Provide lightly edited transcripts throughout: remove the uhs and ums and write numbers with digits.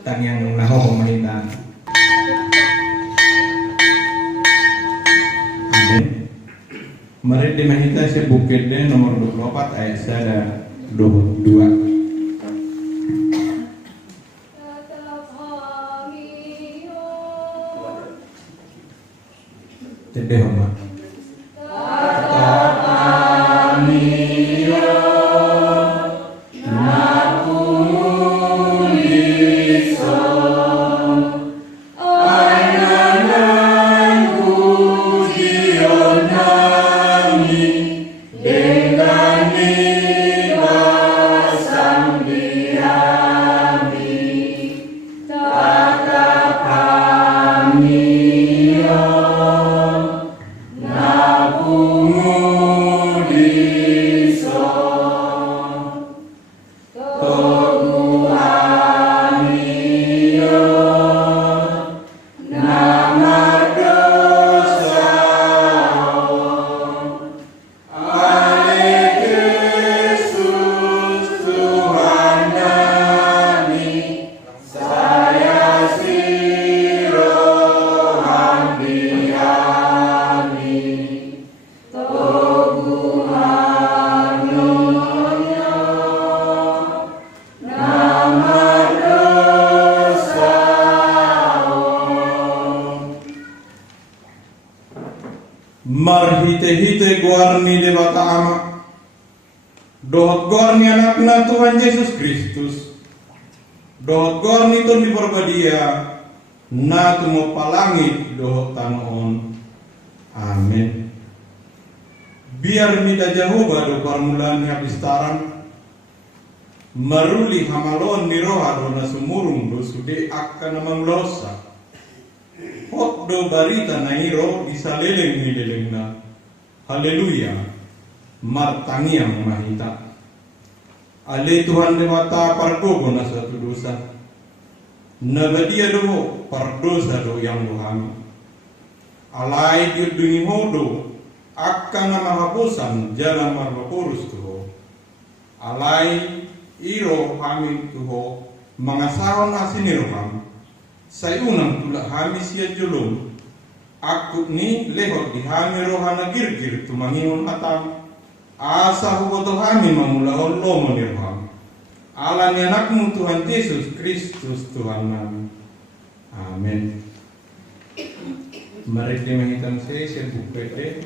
tang yang naho pemerintah. Amin. Mari dimahita si bukit nomor 24 ayat 22. Tede homa. Marhite-hite guarni dewata ama dohot guarni anakna Tuhan Yesus Kristus dohot guarni ton di perbadia na tumo palangit dohot tanoon. Amin. Biar mida Jehovah do parmulan habistaran maruli hamalon ni roha do na sumurung do sude akka namang losa hot do barita na hiro bisa leleng ni leleng na. Haleluya. Martangi ang mahita. Ale Tuhan dewata pardogo na suatu dosa. Nabadia do pardosa do yang dohami. Alai diudungi hodo akan mahapusan jalan marbaporus tuho. Alai iro hamin tuho mangasahon asiniroham. Sayunang tulak hami siya julum. Aku ni lehot di hami rohana girgir tumangingon hatam. Asa huboto hami mamulahon lomo nirham. Ala ni anakmu Tuhan Yesus Kristus Tuhan nami. Amin. Mari dimahitam saya buku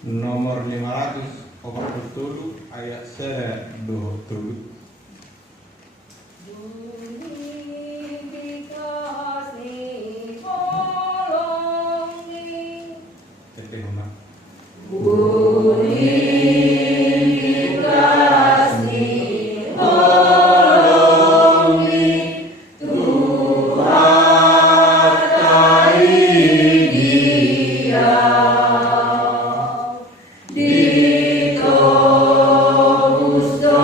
nomor 547 ayat 1 Di Gusto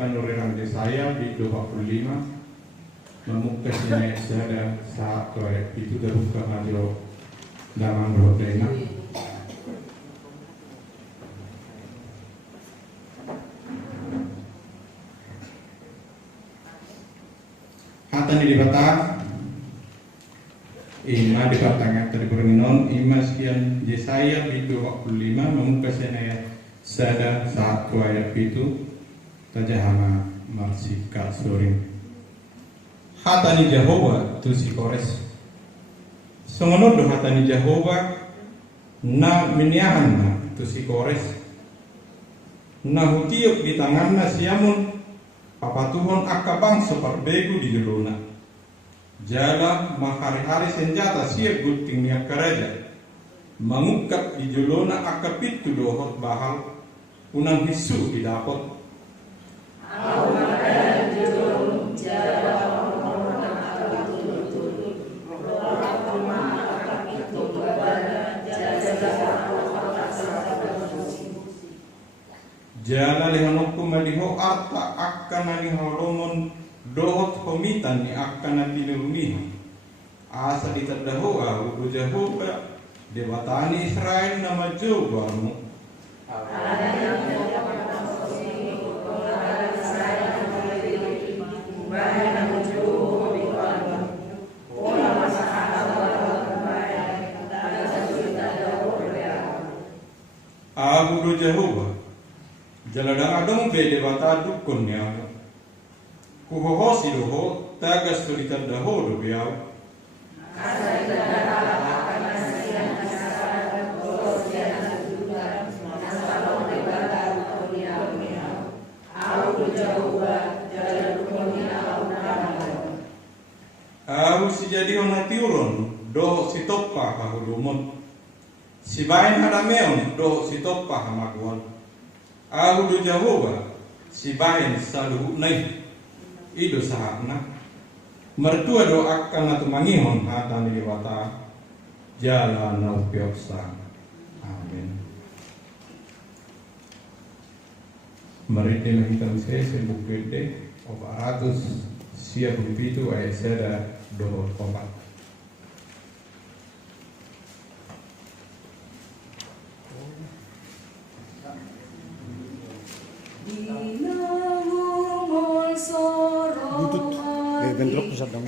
panurirang Yesaya di 25 memukul sini ada saat korek itu terbuka majo dalam rohnya. Hatan di batas ima di batangan terberminon ima sekian Yesaya di 25 memukul sini sada saat korek itu tajahama marsika soring. Hatani Jehovah tu si kores. Songonodo hatani Jehovah na miniahan na tu si kores. Na hutiok di tangan na siamun papatuhon akabang seperbegu di jeluna. Jala mahari-hari senjata siap gunting niak keraja. Mengungkap di jeluna akapit tu dohot bahal unang hisu didapot. Jala lihanokku maliho arta akan naliholomon dohot homitan ni akan natinulumiha. Asa ditadahoa ubu Jehovah debatani Israel nama Jehovahmu. Abu Jehovah jaladang adong bede bata dukun ya kuhoho si doho tagas tulitan daho do biau Abu si jadi onati urun doho si toppa kahulumon si bain hadameon doho si toppa hamakuan Abu Jehovah si bain saluhu nai ido sahakna mertua doakan atau mangihon hatan di wata jalan nau pioksa amin. Mari kita bisa sebut gede operatus siap begitu ayat saya doa kompak. Bentrok pusat dong.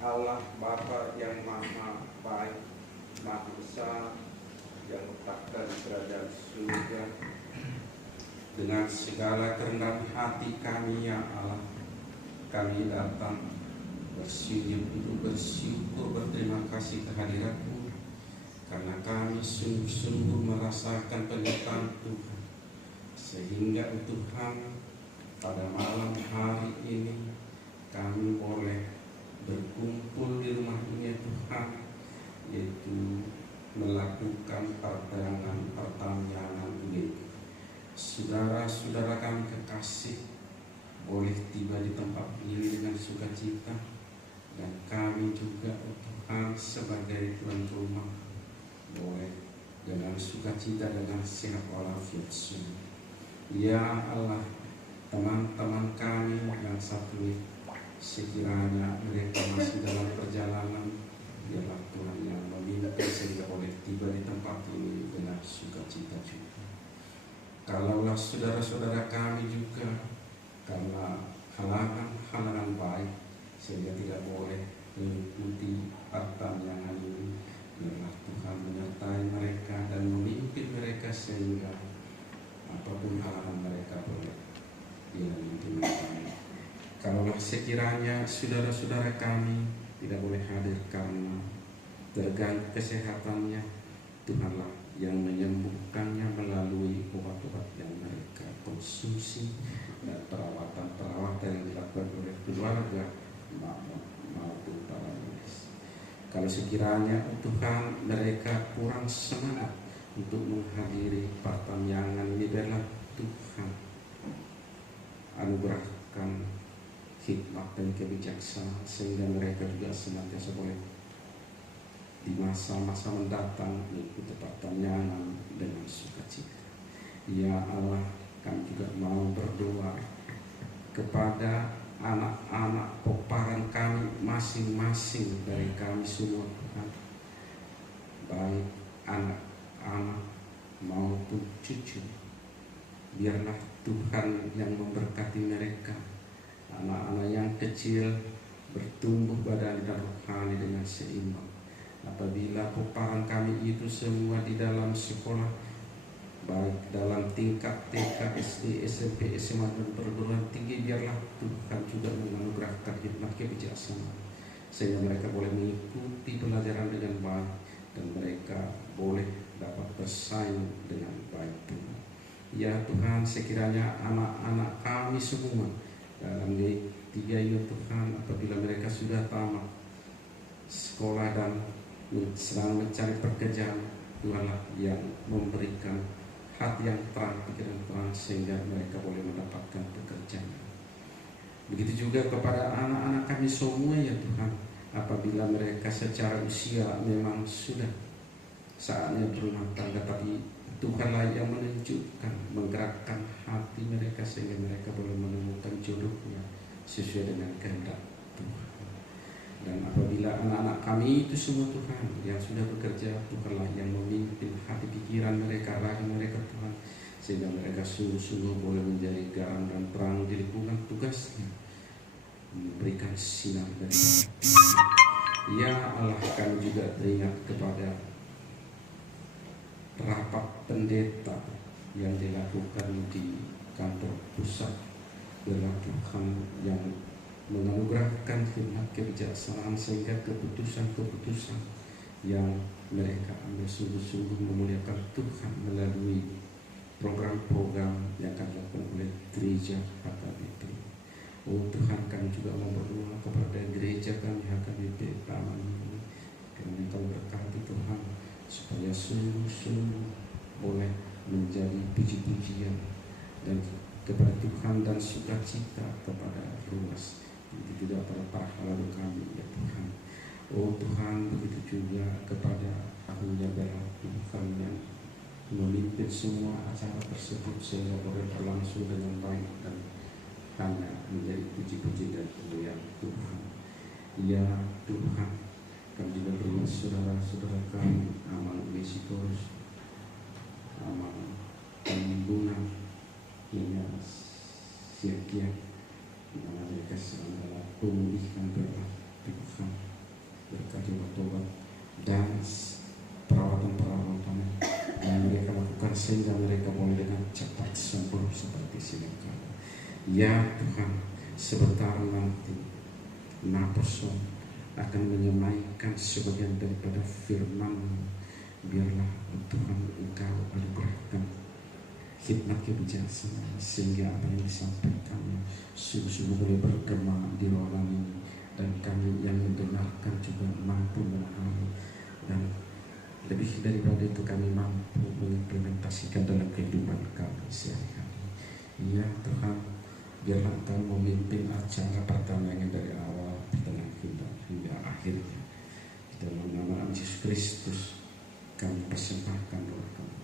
Allah Bapa yang Maha Baik, Maha Besar, yang letakkan kerajaan surga. Dengan segala kerendahan hati kami ya Allah, kami datang untuk bersyukur berterima kasih kehadirat-Mu, karena kami sungguh-sungguh merasakan penyertaan Tuhan, sehingga Tuhan pada malam hari ini kami boleh berkumpul di rumah ini Tuhan, yaitu melakukan pertanyaan ini. Saudara-saudara kami kekasih boleh tiba di tempat ini dengan sukacita, dan kami juga Tuhan sebagai tuan rumah boleh dengan sukacita dengan sehat walafiat. Ya Allah, teman-teman kami yang satu ini, sekiranya mereka masih dalam perjalanan, biarlah Tuhan yang memimpin sehingga boleh tiba di tempat ini dengan sukacita juga. Kalaulah saudara-saudara kami juga karena halangan baik sehingga tidak boleh mengikuti pertanyaan ini, biarlah Tuhan menyertai mereka dan memimpin mereka sehingga apapun halangan mereka boleh dilalui mereka. Kalaulah sekiranya saudara-saudara kami tidak boleh hadir karena terganggu kesehatannya, Tuhanlah yang menyembuhkannya melalui obat-obat yang mereka konsumsi dan perawatan yang dilakukan oleh keluarga maupun para medis. Kalau sekiranya Tuhan mereka kurang semangat untuk menghadiri pertanyaan ini, biarlah Tuhan anugerahkan hikmat dan kebijaksanaan sehingga mereka juga senantiasa boleh di masa-masa mendatang mengikuti pertanyaan dengan sukacita. Ya Allah, kami juga mau berdoa kepada anak-anak peparan kami masing-masing dari kami semua Tuhan, baik anak-anak maupun cucu. Biarlah Tuhan yang memberkati mereka, anak-anak yang kecil bertumbuh badan dan rohani dengan seimbang. Apabila peparan kami itu semua di dalam sekolah, baik dalam tingkat TK, SD, SMP, SMA dan perguruan tinggi, biarlah Tuhan juga menganugerahkan hikmat kebijaksanaan sehingga mereka boleh mengikuti pelajaran dengan baik dan mereka boleh dapat bersaing dengan baik Tuhan. Ya Tuhan, sekiranya anak-anak kami semua dalam D3 ya Tuhan, apabila mereka sudah tamat sekolah dan sedang mencari pekerjaan, Tuhanlah yang memberikan hati yang terang, pikiran terang sehingga mereka boleh mendapatkan pekerjaan. Begitu juga kepada anak-anak kami semua ya Tuhan, apabila mereka secara usia memang sudah saatnya berumah tangga, tapi Tuhanlah yang menunjukkan, menggerakkan hati mereka sehingga mereka boleh menemukan jodohnya sesuai dengan kehendak Tuhan. Dan apabila anak-anak kami itu semua Tuhan yang sudah bekerja, Tuhanlah yang memimpin hati pikiran mereka, raga mereka Tuhan, sehingga mereka sungguh-sungguh boleh menjadi garam dan terang di lingkungan tugasnya, memberikan sinar dari Tuhan. Ya Allah, kami juga teringat kepada rapat pendeta yang dilakukan di kantor pusat, biarlah Tuhan yang menganugerahkan hikmat kebijaksanaan sehingga keputusan-keputusan yang mereka ambil sungguh-sungguh memuliakan Tuhan melalui program-program yang akan dilakukan oleh gereja HKBP. Oh Tuhan, kami juga mau berdoa kepada gereja kami HKBP Taman ini, kami Engkau berkati Tuhan supaya sungguh-sungguh boleh menjadi puji-pujian dan kepada Tuhan dan sukacita kepada ruas, begitu juga pada pahala kami ya Tuhan. Oh Tuhan, begitu juga kepada ahlinya berat Tuhan yang memimpin semua acara tersebut sehingga boleh berlangsung dengan baik dan hanya menjadi puji-puji dan kemuliaan Tuhan. Ya Tuhan, kami juga berikan saudara-saudara kami amal Mesikorus, amal Pembunan hingga siap-siap dimana mereka sedang dalam pemulihan berat Tuhan, berkati obat-obat dan perawatan yang mereka lakukan sehingga mereka boleh dengan cepat sembuh seperti sedia kala. Ya Tuhan, sebentar nanti Naposon akan menyemaikan sebagian daripada firman. Biarlah Tuhan Engkau anugerahkan hikmat kebijaksanaan sehingga apa yang disampaikan sungguh-sungguh boleh bergema di ruangan ini, dan kami yang mendengarkan juga mampu memahami, dan lebih daripada itu kami mampu mengimplementasikan dalam kehidupan kami sehari-hari. Ya Tuhan, biarlah Engkau memimpin acara pertandingan dari awal pertengahan hingga akhirnya. Di dalam nama Yesus Kristus kami persembahkan doa kami.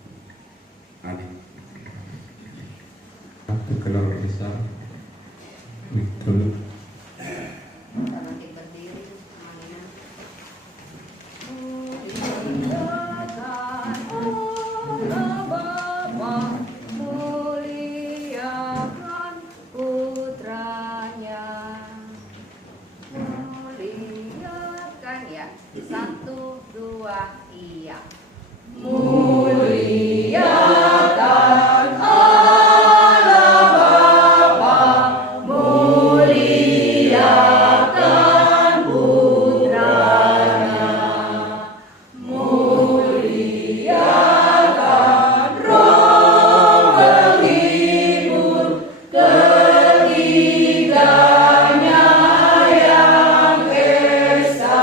Amin. Satu keluarga besar betul. Nanti berdiri semuanya. Muliakan Allah Bapa, muliakan putranya. Muliakan ya. 1, 2, iya. Muliakan Allah Bapa, muliakan putranya, muliakan Roh menghibur ketiganya yang esa.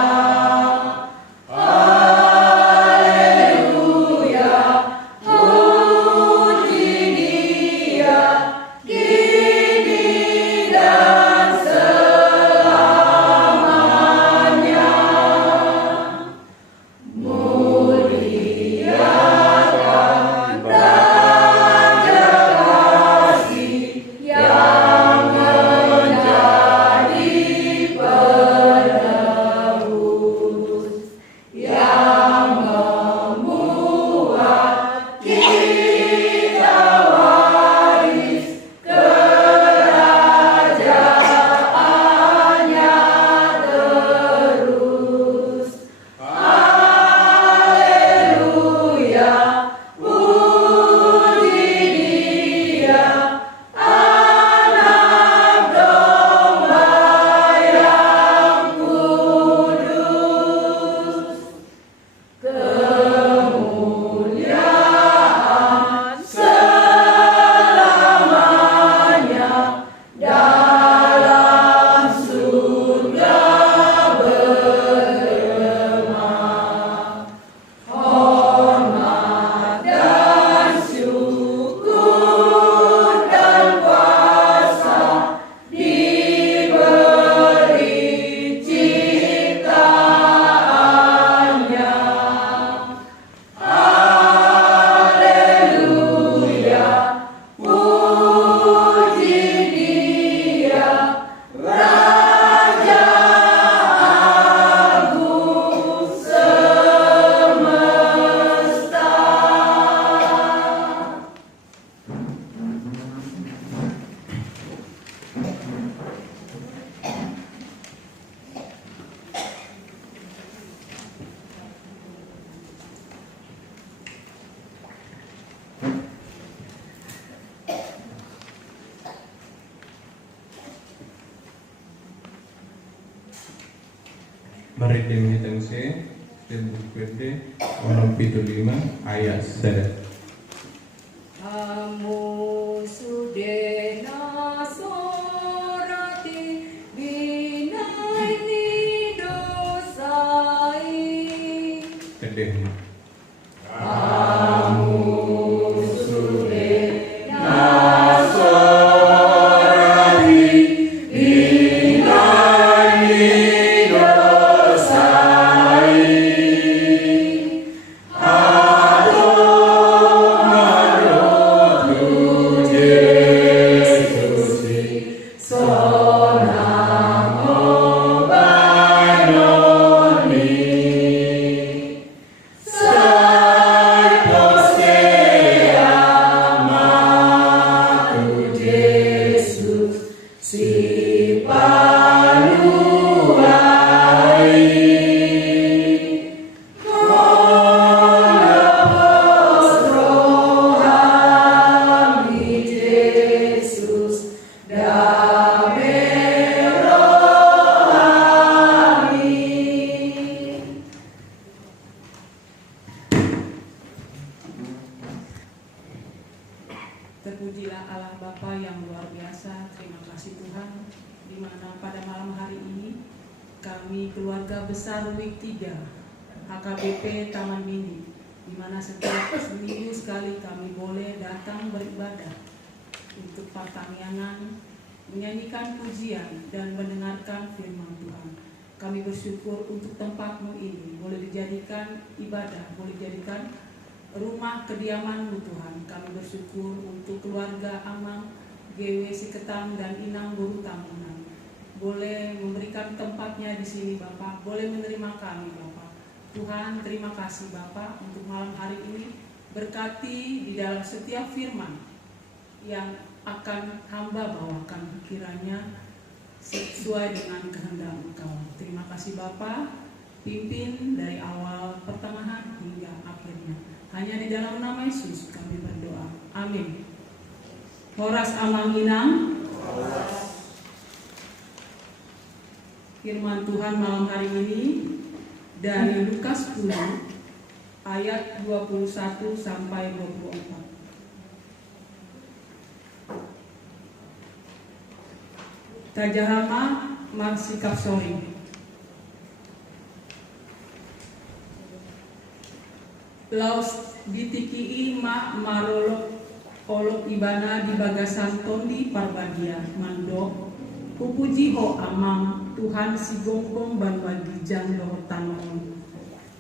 Mari dimitense dan bukwede orang 75 ayat 1. Amu sudena sorati binaini dosai. Kedeh. Terpujilah Allah Bapa yang luar biasa. Terima kasih Tuhan, di mana pada malam hari ini kami keluarga besar WIK 3 HKBP Taman Mini, di mana setiap seminggu sekali kami boleh datang beribadah untuk pertanian, menyanyikan pujian dan mendengarkan firman Tuhan. Kami bersyukur untuk tempatmu ini boleh dijadikan ibadah, boleh dijadikan rumah kediaman-Mu Tuhan. Kami bersyukur untuk keluarga Amang, GW Siketam dan Inang Guru Tambunan. Boleh memberikan tempatnya di sini Bapak, boleh menerima kami Bapak. Tuhan, terima kasih Bapak untuk malam hari ini. Berkati di dalam setiap firman yang akan hamba bawakan, kiranya sesuai dengan kehendak Engkau. Terima kasih Bapak, pimpin dari awal pertengahan hingga akhirnya. Hanya di dalam nama Yesus kami berdoa. Amin. Horas Amanginang. Firman Tuhan malam hari ini dari Lukas 10 ayat 21 sampai 24. Tajahama Marsikap Sori. Laus bitikii ma marolok olok ibana di bagasan tondi parbadia mandok pupuji ho amam Tuhan si gonggong ban bagi jang doh tanon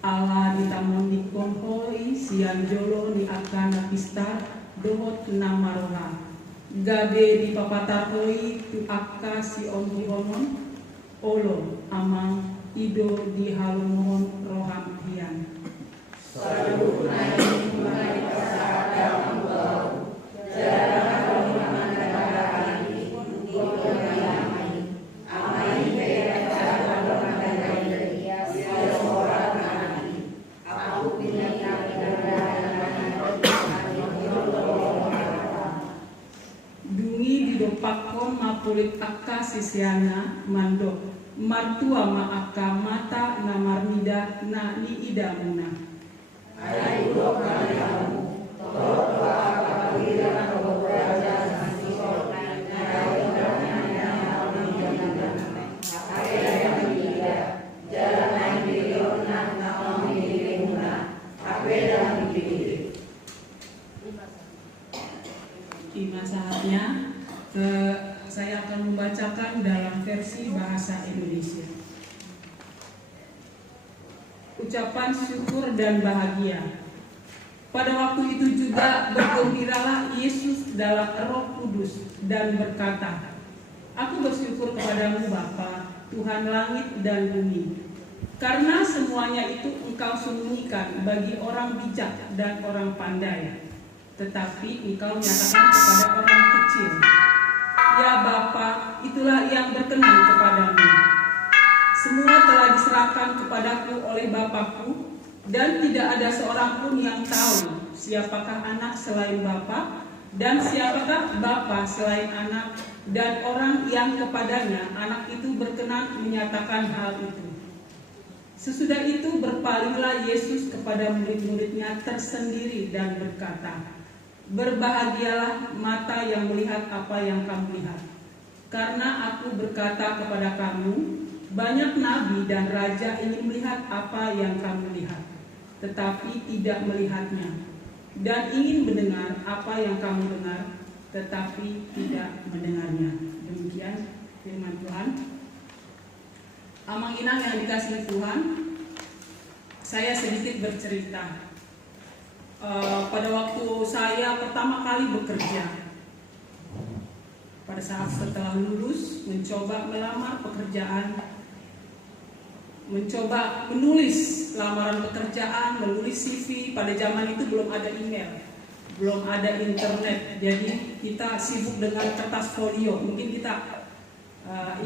ala di tamon di konhoi sian jolo ni akan pista dohot namaroha gade di papatar hoi tu akka si omhi homon olo amam ido di halumon roham hian. Dungi didopakon mapulit akka sisiana mandok martua ma akka mata namarnida na ni ida muna. Lima saatnya saya akan membacakan dalam versi bahasa Indonesia. Ucapan syukur dan bahagia. Pada waktu itu juga bergembiralah Yesus dalam Roh Kudus dan berkata, Aku bersyukur kepadamu Bapa, Tuhan langit dan bumi, karena semuanya itu Engkau sembunyikan bagi orang bijak dan orang pandai, tetapi Engkau nyatakan kepada orang kecil. Ya Bapa, itulah yang berkenan kepadamu. Semua telah diserahkan kepadaku oleh Bapakku, dan tidak ada seorang pun yang tahu siapakah anak selain Bapa, dan siapakah Bapa selain anak, dan orang yang kepadanya anak itu berkenan menyatakan hal itu. Sesudah itu berpalinglah Yesus kepada murid-muridnya tersendiri dan berkata, Berbahagialah mata yang melihat apa yang kamu lihat, karena aku berkata kepada kamu, banyak nabi dan raja ingin melihat apa yang kamu lihat, tetapi tidak melihatnya, dan ingin mendengar apa yang kamu dengar, tetapi tidak mendengarnya. Demikian firman Tuhan. Amang Inang yang dikasihi Tuhan, saya sedikit bercerita. Pada waktu saya pertama kali bekerja, pada saat setelah lulus, mencoba melamar pekerjaan, mencoba menulis lamaran pekerjaan, menulis CV. Pada zaman itu belum ada email, belum ada internet, jadi kita sibuk dengan kertas folio. Mungkin kita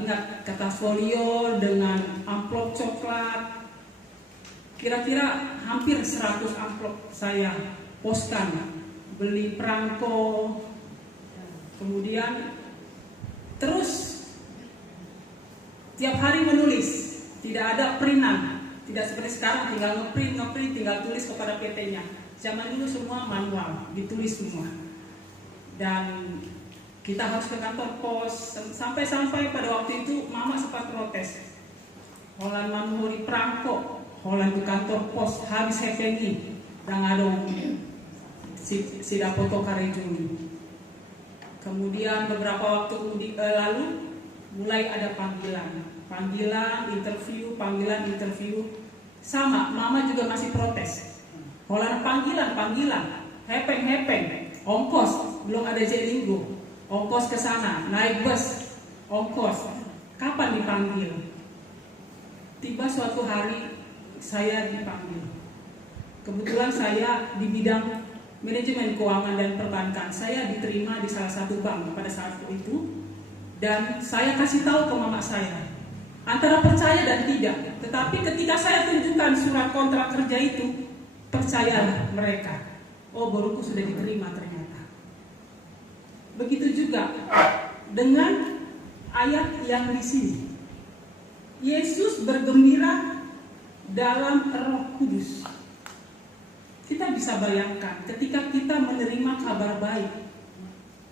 ingat kertas folio dengan amplop coklat. Kira-kira hampir 100 amplop saya poskan, beli perangko, kemudian terus tiap hari menulis. Tidak ada printan, tidak seperti sekarang tinggal ngeprint, tinggal tulis kepada PT-nya. Zaman dulu semua manual, ditulis semua. dan kita harus ke kantor pos. Sampai-sampai pada waktu itu mama sempat protes. Holan manuhuri perangkok, holan ke kantor pos habis hepengi, dan adong si dapoto karejuni. Kemudian beberapa waktu lalu mulai ada panggilan interview. Sama, mama juga masih protes. Holan panggilan, hepeng, ongkos, belum ada jelinggo, ongkos ke sana, naik bus, ongkos. Kapan dipanggil? Tiba suatu hari saya dipanggil. Kebetulan saya di bidang manajemen keuangan dan perbankan. Saya diterima di salah satu bank pada saat itu, dan saya kasih tahu ke mama saya antara percaya dan tidak. Tetapi ketika saya tunjukkan surat kontrak kerja itu, percayalah mereka, oh baruku sudah diterima ternyata. Begitu juga dengan ayat yang di sini. Yesus bergembira dalam Roh Kudus. Kita bisa bayangkan ketika kita menerima kabar baik.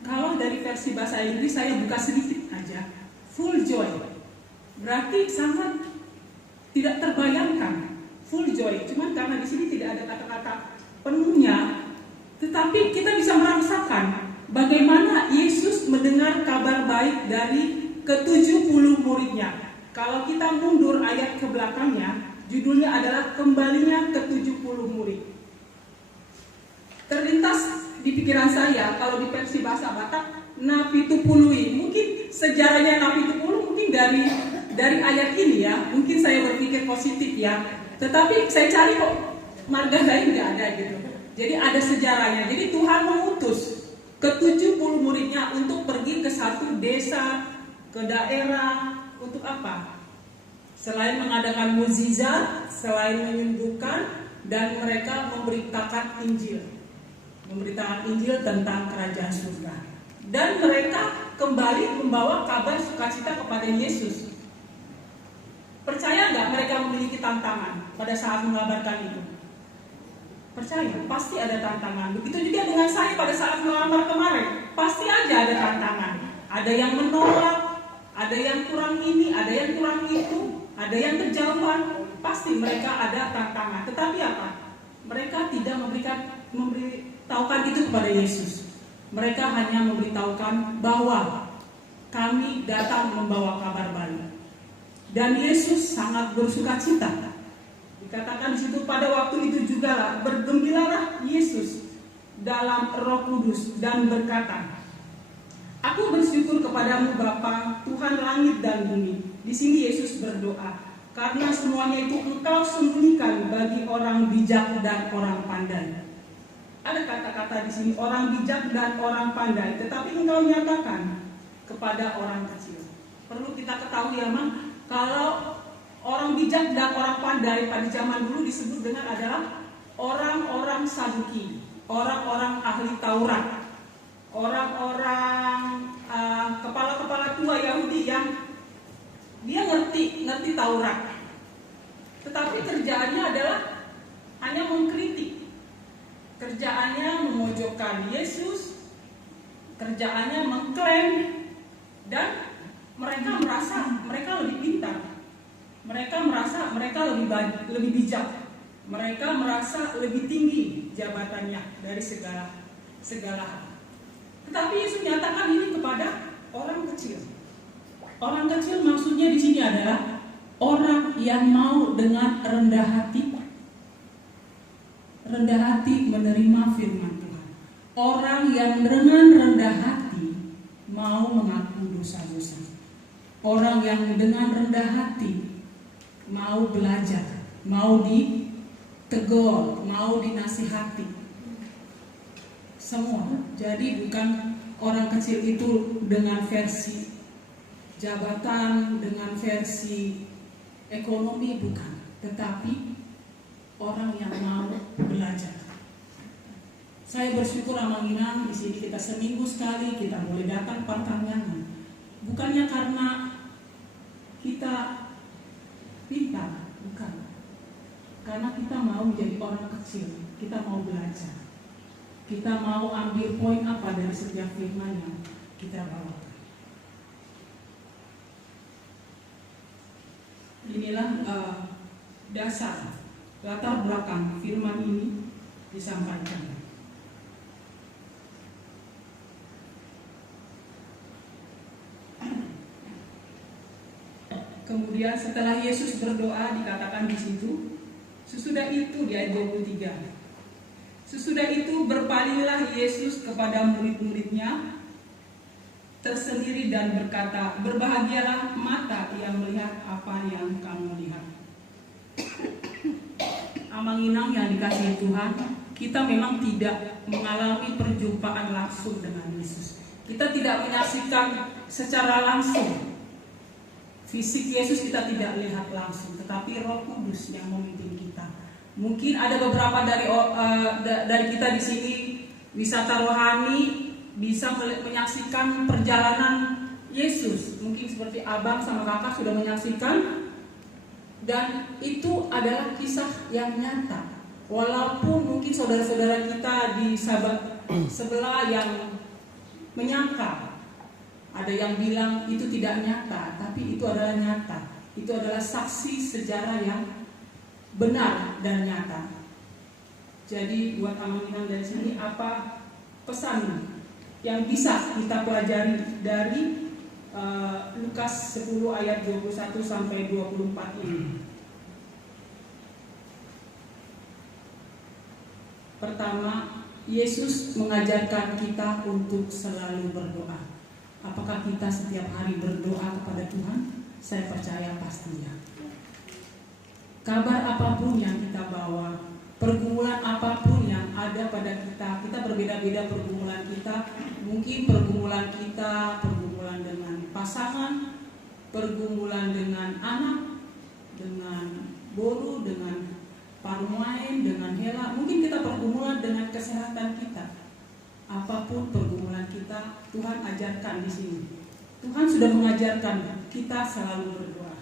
Kalau dari versi bahasa Inggris saya buka sedikit aja, full joy. Berarti sangat tidak terbayangkan, full joy. Cuman karena di sini tidak ada kata-kata penuhnya, tetapi kita bisa merasakan bagaimana Yesus mendengar kabar baik dari ke-70 muridnya. Kalau kita mundur ayat ke belakangnya, judulnya adalah kembalinya ke-70 murid. Terlintas di pikiran saya, kalau di versi bahasa Batak, Napi Tupului. Mungkin sejarahnya Napi Tupulu mungkin dari ayat ini ya. Mungkin saya berpikir positif ya. Tetapi saya cari kok marga lain nggak ada gitu. Jadi ada sejarahnya. Jadi Tuhan mengutus ke-70 muridnya untuk pergi ke satu desa, ke daerah, untuk apa? Selain mengadakan mukjizat, selain menyembuhkan, dan mereka memberitakan Injil. Memberitakan Injil tentang kerajaan surga. Dan mereka kembali membawa kabar sukacita kepada Yesus. Percaya nggak mereka memiliki tantangan pada saat mengabarkan itu? Percaya, pasti ada tantangan. Begitu juga dengan saya pada saat melamar kemarin. Pasti aja ada tantangan. Ada yang menolak, ada yang kurang ini, ada yang kurang itu, ada yang kejauhan. Pasti mereka ada tantangan. Tetapi apa? Mereka tidak memberitahukan itu kepada Yesus. Mereka hanya memberitahukan bahwa kami datang membawa kabar baik. Dan Yesus sangat bersukacita. Dikatakan di situ pada waktu itu juga lah bergembiralah Yesus dalam Roh Kudus dan berkata, Aku bersyukur kepadamu Bapa, Tuhan langit dan bumi. Di sini Yesus berdoa, karena semuanya itu Engkau sembunyikan bagi orang bijak dan orang pandai. Ada kata-kata di sini orang bijak dan orang pandai, tetapi Engkau nyatakan kepada orang kecil. Perlu kita ketahui ya, Mang, kalau orang bijak dan orang pandai pada zaman dulu disebut dengan adalah orang-orang Saduki, orang-orang ahli Taurat, orang-orang kepala-kepala tua Yahudi yang dia ngerti Taurat, tetapi kerjaannya adalah hanya mengkritik, kerjaannya memojokkan Yesus, kerjaannya mengklaim, dan mereka merasa mereka lebih pintar. Mereka merasa mereka lebih bijak. Mereka merasa lebih tinggi jabatannya dari segala hal. Tetapi Yesus nyatakan ini kepada orang kecil. Orang kecil maksudnya di sini adalah orang yang mau dengan rendah hati menerima firman Tuhan. Orang yang dengan rendah hati mau mengaku dosa-dosa. Orang yang dengan rendah hati mau belajar, mau ditegur, mau dinasihati. Semua. Jadi bukan orang kecil itu dengan versi jabatan, dengan versi ekonomi, bukan. Tetapi orang yang mau belajar. Saya bersyukur Amanginan, di sini kita seminggu sekali kita boleh datang pertanyaan. Bukannya karena kita pintar, bukan. Karena kita mau menjadi orang kecil, kita mau belajar. Kita mau ambil poin apa dari setiap firman yang kita bawakan. Inilah dasar latar belakang firman ini disampaikan. Kemudian setelah Yesus berdoa dikatakan di situ, sesudah itu di ayat 23. Sesudah itu berpalinglah Yesus kepada murid-muridnya tersendiri dan berkata, berbahagialah mata yang melihat apa yang kamu lihat. Amang-inang yang dikasihi Tuhan, kita memang tidak mengalami perjumpaan langsung dengan Yesus. Kita tidak menyaksikan secara langsung fisik Yesus, kita tidak lihat langsung, tetapi Roh Kudus yang memimpin kita. Mungkin ada beberapa dari kita di sini wisata rohani bisa menyaksikan perjalanan Yesus. Mungkin seperti abang sama kakak sudah menyaksikan, dan itu adalah kisah yang nyata. Walaupun mungkin saudara-saudara kita di sahabat sebelah yang menyangka, ada yang bilang itu tidak nyata, tapi itu adalah nyata. Itu adalah saksi sejarah yang benar dan nyata. Jadi buat Amang-inang dari sini, apa pesan yang bisa kita pelajari dari Lukas 10 ayat 21 sampai 24 ini? Pertama, Yesus mengajarkan kita untuk selalu berdoa. Apakah kita setiap hari berdoa kepada Tuhan? Saya percaya pastinya. Kabar apapun yang kita bawa, pergumulan apapun yang ada pada kita, kita berbeda-beda pergumulan kita. Mungkin pergumulan kita, pergumulan dengan pasangan, pergumulan dengan anak, dengan boru, dengan parmain, dengan hela. Mungkin kita pergumulan dengan kesehatan kita. Apapun pergumulan kita, Tuhan ajarkan di sini. Tuhan sudah mengajarkan kita selalu berdoa.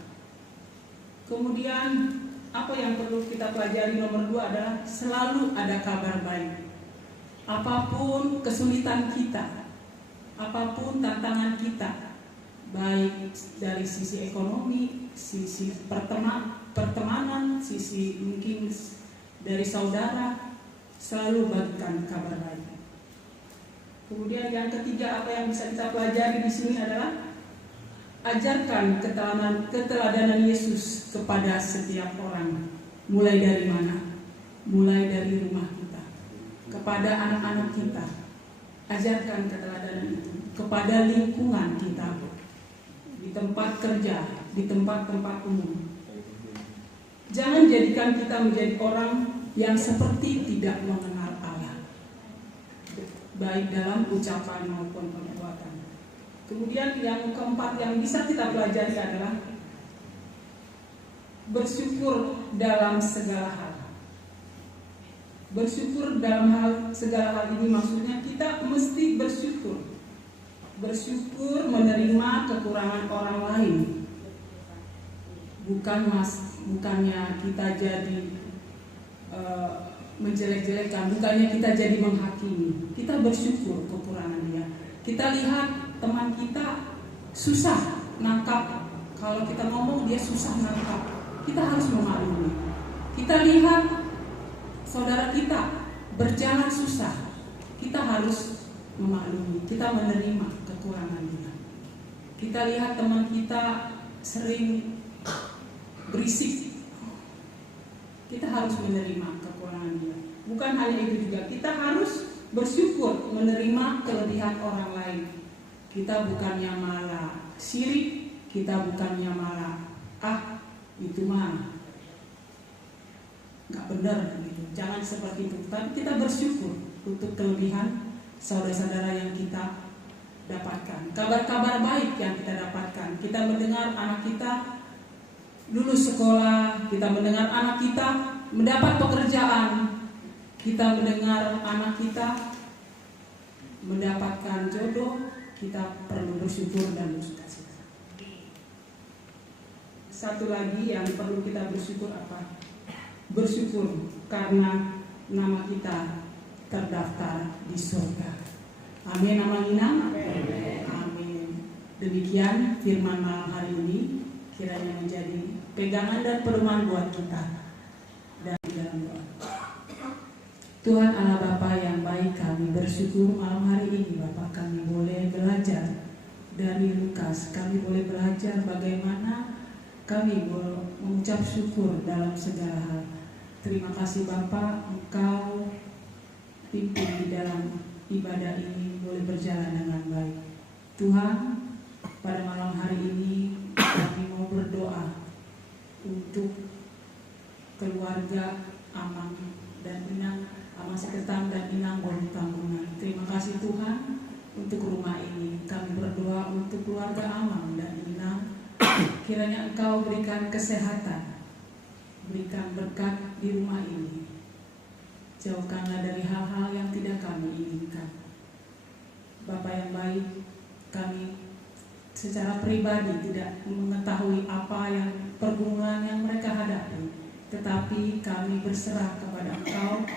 Kemudian apa yang perlu kita pelajari nomor 2 adalah selalu ada kabar baik. Apapun kesulitan kita, apapun tantangan kita, baik dari sisi ekonomi, sisi pertemanan, sisi mungkin dari saudara, selalu bagikan kabar baik. Kemudian yang ketiga, apa yang bisa kita pelajari di sini adalah ajarkan keteladanan Yesus kepada setiap orang. Mulai dari mana? Mulai dari rumah kita, kepada anak-anak kita. Ajarkan keteladanan itu kepada lingkungan kita, di tempat kerja, di tempat-tempat umum. Jangan jadikan kita menjadi orang yang seperti tidak mengenal Allah, baik dalam ucapan maupun perbuatan. Kemudian yang keempat yang bisa kita pelajari adalah bersyukur dalam segala hal. Bersyukur dalam segala hal ini maksudnya kita mesti bersyukur. Bersyukur menerima kekurangan orang lain. Bukannya kita jadi menjelek-jelekan, bukannya kita jadi menghakimi. Kita bersyukur kekurangan dia. Kita lihat teman kita susah nangkap, kalau kita ngomong dia susah nangkap, kita harus memaklumi. Kita lihat saudara kita berjalan susah, kita harus memaklumi, kita menerima kekurangan dia. Kita lihat teman kita sering berisik, kita harus menerima kekurangan dia. Bukan hanya itu juga, kita harus bersyukur menerima kelebihan orang lain. Kita bukannya malah sirik, kita bukannya malah itu mah nggak benar gitu. Jangan seperti itu. Tapi kita bersyukur untuk kelebihan saudara-saudara yang kita dapatkan, kabar-kabar baik yang kita dapatkan. Kita mendengar anak kita lulus sekolah, kita mendengar anak kita mendapat pekerjaan, kita mendengar anak kita mendapatkan jodoh. Kita perlu bersyukur dan bersukacita. Satu lagi yang perlu kita bersyukur apa? Bersyukur karena nama kita terdaftar di surga. Amin. Amin. Demikian firman malam hari ini, kiranya menjadi pegangan dan pedoman buat kita. Dan dalam doa. Tuhan Allah Bapa yang baik, kami bersyukur malam hari ini Bapa, kami boleh belajar dari Lukas. Kami boleh belajar bagaimana kami boleh mengucap syukur dalam segala hal. Terima kasih Bapa, Engkau pimpin di dalam ibadah ini boleh berjalan dengan baik. Tuhan, pada malam hari ini kami mau berdoa untuk keluarga Amang dan Inang, Amang Siketam dan Inang Boru Tambunan. Terima kasih Tuhan untuk rumah ini. Kami berdoa untuk keluarga Amang dan Inang, kiranya Engkau berikan kesehatan, berikan berkat di rumah ini. Jauhkanlah dari hal-hal yang tidak kami inginkan. Bapa yang baik, kami secara pribadi tidak mengetahui apa yang pergumulan yang mereka hadapi, tetapi kami berserah kepada Engkau.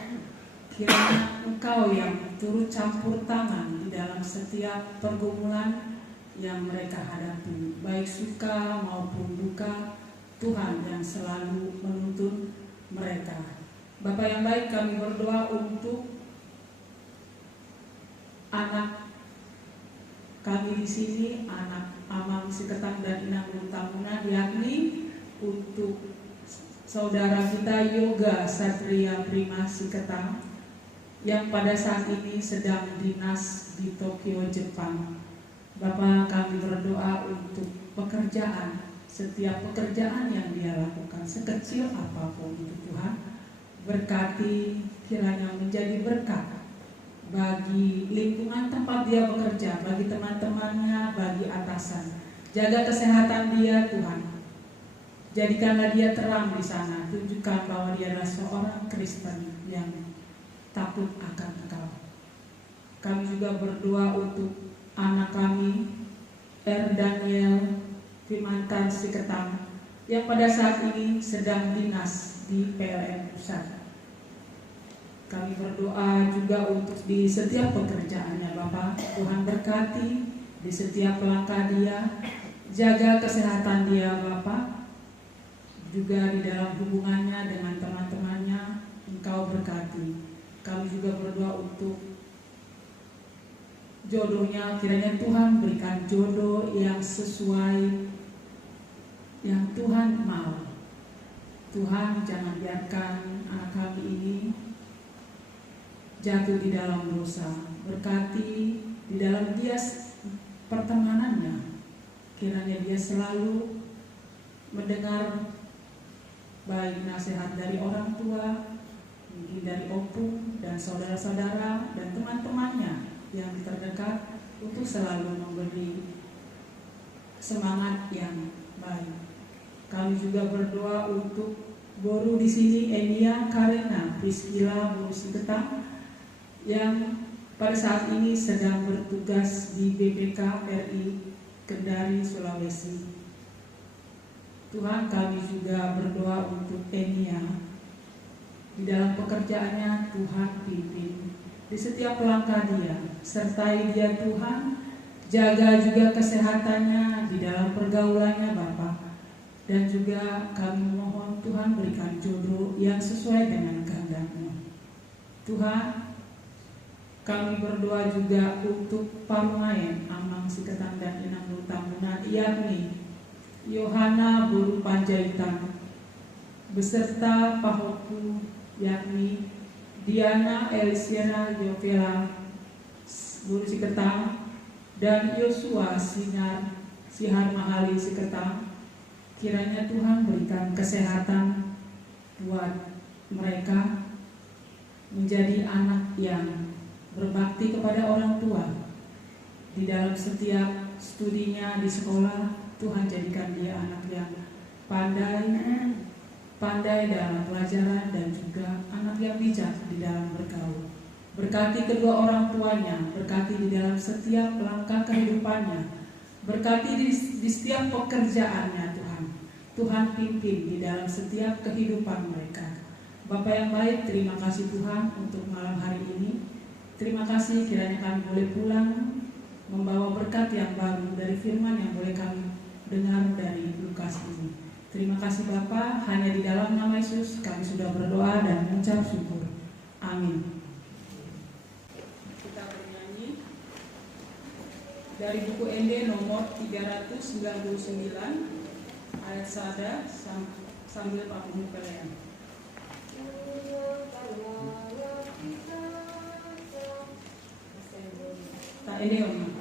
Kiranya Engkau yang turut campur tangan di dalam setiap pergumulan yang mereka hadapi, baik suka maupun duka. Tuhan yang selalu menuntun mereka. Bapa yang baik, kami berdoa untuk anak kami di sini, anak Amang Siketam dan Inang Boru Tambunan, yakni untuk saudara kita Yoga Satria Prima Siketam yang pada saat ini sedang dinas di Tokyo, Jepang. Bapa, kami berdoa untuk pekerjaan, setiap pekerjaan yang dia lakukan, sekecil apapun itu Tuhan, berkati, kiranya menjadi berkat bagi lingkungan tempat dia bekerja, bagi teman-temannya, bagi atasan. Jaga kesehatan dia Tuhan. Jadikanlah dia terang di sana. Tunjukkan bahwa dia adalah seorang Kristen yang takut akan Engkau. Kami juga berdoa untuk anak kami, Daniel Firmantan Siketam, yang pada saat ini sedang dinas di PLN Pusat. Kami berdoa juga untuk di setiap pekerjaannya Bapak. Tuhan berkati di setiap langkah dia. Jaga kesehatan dia Bapak. Juga di dalam hubungannya dengan teman-temannya, Engkau berkati. Kami juga berdoa untuk jodohnya. Kiranya Tuhan berikan jodoh yang sesuai yang Tuhan mau. Tuhan, jangan biarkan anak kami ini jatuh di dalam dosa. Berkati di dalam dia pertemanannya. Kiranya dia selalu mendengar baik nasihat dari orang tua, mungkin dari opung dan saudara-saudara dan teman-temannya yang terdekat, untuk selalu memberi semangat yang baik. Kami juga berdoa untuk Boru di sini, Enia Karena Priscilla Boru Siketam, yang pada saat ini sedang bertugas di BPK RI Kendari, Sulawesi. Tuhan, kami juga berdoa untuk Enia. Di dalam pekerjaannya Tuhan pimpin di setiap langkah dia, sertai dia Tuhan. Jaga juga kesehatannya di dalam pergaulannya Bapa. Dan juga kami mohon Tuhan berikan jodoh yang sesuai dengan kehendak-Mu. Tuhan, kami berdoa juga untuk parunayan Amang Siketam dan Inang Boru Tambunan, yakni Yohana Boru Panjaitan beserta Pahoku, yakni Diana Elisiana Yovela Boru Siketam dan Yosua Sihar Mahali Siketam. Kiranya Tuhan berikan kesehatan buat mereka menjadi anak yang berbakti kepada orang tua. Di dalam setiap studinya di sekolah, Tuhan jadikan dia anak yang pandai dalam pelajaran dan juga anak yang bijak di dalam bergaul. Berkati kedua orang tuanya, berkati di dalam setiap langkah kehidupannya, berkati di setiap pekerjaannya Tuhan. Tuhan pimpin di dalam setiap kehidupan mereka. Bapa yang baik, terima kasih Tuhan untuk malam hari ini. Terima kasih kiranya kami boleh pulang membawa berkat yang baru dari firman yang boleh kami dengar dari Lukas ini. Terima kasih Bapa, hanya di dalam nama Yesus kami sudah berdoa dan mengucap syukur. Amin. Kita bernyanyi dari buku ND nomor 399 ayat 1 sambil Pak Bung Pelean. Tak ini Om.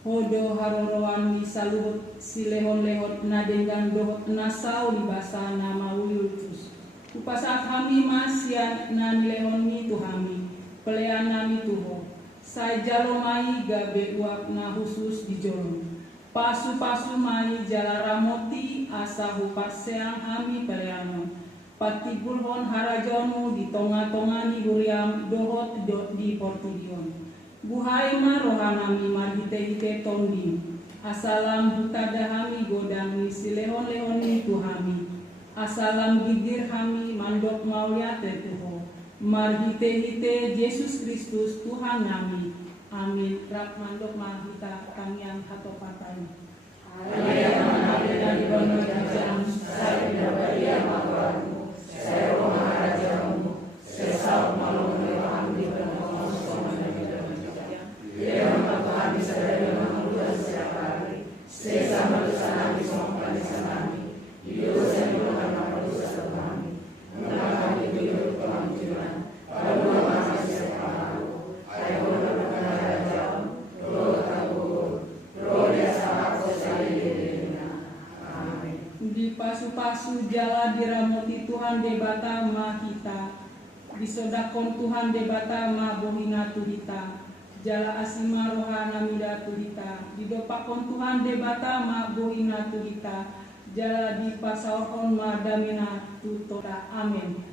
Hodo haroroan mi saluhut si lehon-lehon na dengan dohot nasau di basa nama wulutus. Upasat hami masian na lehon mi tuhami, pelean nami tuho. Sai jalo mai gabe uap na khusus di jolong. Pasu-pasu mai jala ramoti asa hupaseang hami peleano. Pati bulhon harajonu di tonga-tongani guriam dohot di portudion. Buhai ma rohanami marhite-hite tondi. Asalam hutadahami godami silehon-lehoni tuhami. Asalam gidir hami mandok mauliate tuho. Marhite-hite Yesus Kristus Tuhan nami. Amin. Rak mandok marhita kangian hatopatai. Pasu-pasu diramoti Tuhan debata ma kita, disodakon Tuhan debata ma bohina turita, jala asima rohana mida turita, didopakon Tuhan debata ma bohina turita, jala di pasaon ma damina tutota. Amin.